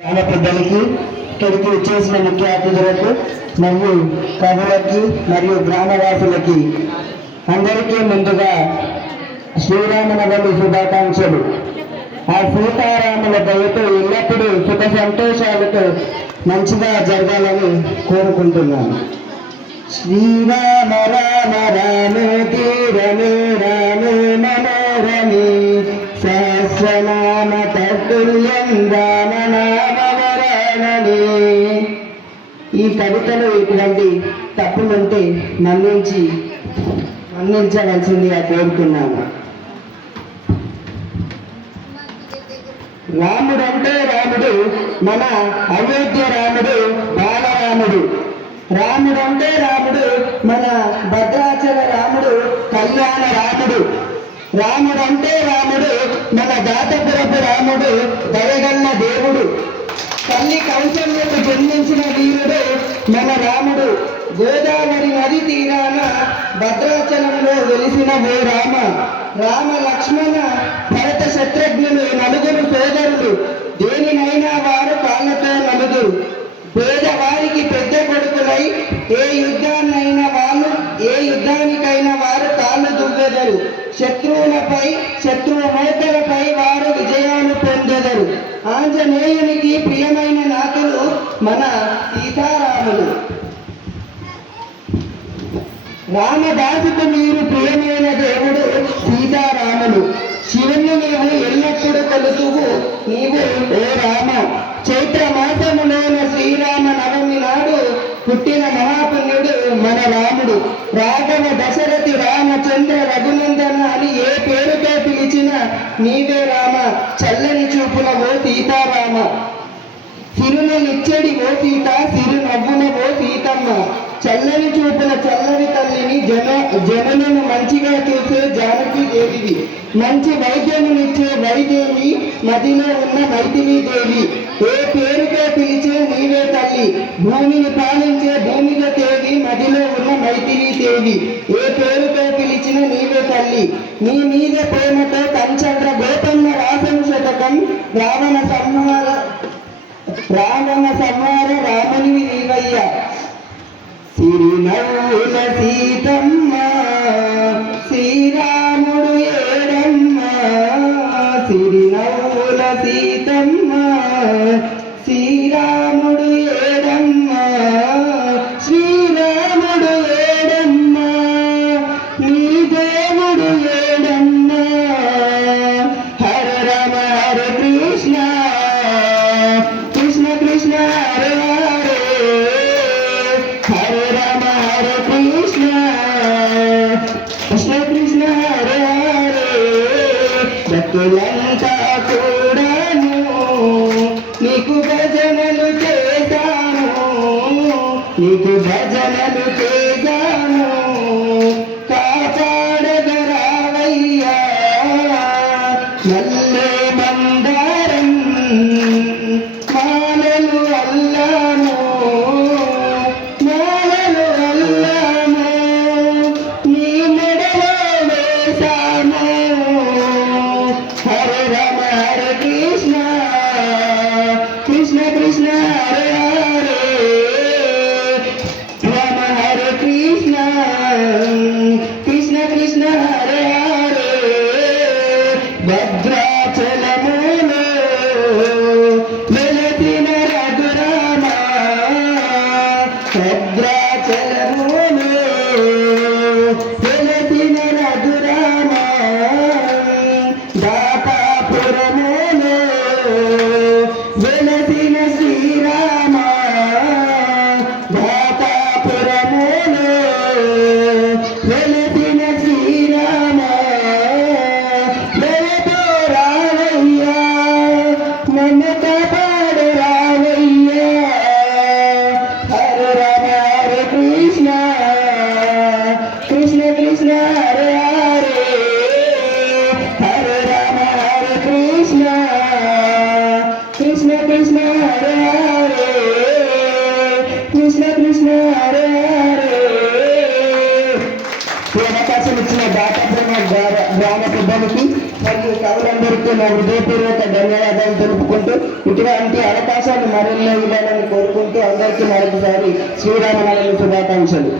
గ్రామ పెద్దలకి, ఇక్కడికి వచ్చేసిన ముఖ్య అతిథులకు మరియు కవులకి మరియు గ్రామవాసులకి అందరికీ ముందుగా శ్రీరామనవమి శుభాకాంక్షలు. ఆ సీతారాముల దయతో ఎల్లప్పుడూ సుఖ సంతోషాలతో మంచిగా జరగాలని కోరుకుంటున్నాను. శ్రీరామ రామ రామేతి రమే రామే మనోరమే సహస్రనామ తత్తుల్యం రామనామవరాననే. ఈ కవితలో ఇటువంటి తప్పులుంటే మన్నించవలసిందిగా కోరుతున్నాను. రాముడంటే రాముడు, మన అయోధ్య రాముడు, బాలరాముడు. రాముడంటే రాముడు, మన భద్రాచల రాముడు, కళ్యాణ రాముడు. రాముడంటే రాముడు, మన దాతపురపు రాముడు, దయగల్ల దేవుడు. తల్లి కౌశల్యకు జన్మించిన వీరుడు మన రాముడు. గోదావరి నది తీరాన భద్రాచలంలో వెలిసిన ఓ రామ. రామ లక్ష్మణ భరత శత్రుఘ్నులు నలుగురు సోదరులు. దేనినైనా వారు కాళ్ళతో నలుగురు. పేదవారికి పెద్ద కొడుకులై ఏ యుద్ధానికైనా వారు కాళ్ళు దువ్వెదరు. శత్రువు మోకలపై వారు విజయాలు పొందెదరు. ఆంజనేయునికి ప్రియమైన నాథులు మన సీతారాములు. రామదాసుకు మీరు ప్రియమైన దేవుడు సీతారాములు. శివుని నీవు ఎల్లప్పుడూ కొలుతువు నీవు ఓ రామ. చైత్ర మాసములోన శ్రీరామ నవమి నాడు పుట్టిన మహాపుణ్యుడు మన రాముడు. రాఘవ దశరథి రామచంద్ర రఘునందన అని ఏ పేరుతో పిలిచిన నీవే రామ. చల్లని చూపుల ఓ సీతారామ. సిరుననిచ్చడి ఓ సీత, సిరు నవ్వున ఓ సీతమ్మ. చల్లని చూపుల చల్లని తల్లిని జనులను మంచిగా చూసే జానకి దేవివి. మంచి వైద్యమునిచ్చే వైదేవి, మదిలో ఉన్న మైథిలి దేవి. ఏ పేరుతో పిలిచే నీవే తల్లి. భూమిని పాలించే భూమిక దేవి, మదిలో ఉన్న మైథిలి దేవి. ఏ పేరుతో పిలిచిన నీవే తల్లి. నీ మీద ప్రేమతో కంచంద్ర గోపన్న రాసం శతకం. రావణ సంహార రాముని నీవయ్య. సిరినవ్వుల సీతమ్మ శ్రీరాముడు ఏడమ్మ. సిరినవ్వుల సీతమ్మ శ్రీరాముడు ఏడమ్మ. శ్రీరాముడు ఏడమ్మ నీ దేవుడు ఏడమ్మ. హర రమ హర కృష్ణ కృష్ణ కృష్ణ హరే హరే. హరే రామ హరే కృష్ణ కృష్ణ కృష్ణ హరే హరే. భక్తులంతా కూడాను నీకు భజనలు చేశాను, నీకు భజనలు చేశాను. కాపాడగరావయ్యా నల్లే మందారం మాలలు అల్లాను. నీ మెడలో వేశాను. హరే రామ హరే కృష్ణ కృష్ణ కృష్ణ హరే హరే. రామ హరే కృష్ణ కృష్ణ కృష్ణ హరే హరే. భద్రాచలములో వెలసిన రఘురామ. భద్రాచలములో వెలసిన రఘురామ. దాతాపురములో వెలసిన శ్రీరామ. దాతాపురములో వెలసిన శ్రీరామ. వెలతో రావయ్యా నన్ను కాపాడు రావయ్యా. హరే రామ హరే కృష్ణ కృష్ణ కృష్ణ హరే హరే. హరే రామ హరే కృష్ణ కృష్ణ కృష్ణ హరే హరే. కృష్ణ కృష్ణ హరే హరే. ఈ అవకాశం ఇచ్చిన దాతపురం గ్రామ పెద్దలు బృందానికి మరియు కవులందరికీ నా హృదయపూర్వక ధన్యవాదాలు తెలుపుకుంటూ ఇటువంటి అవకాశాలు మరెన్నో ఇవ్వాలని కోరుకుంటూ అందరికీ మరొకసారి శ్రీరామనవమి శుభాకాంక్షలు.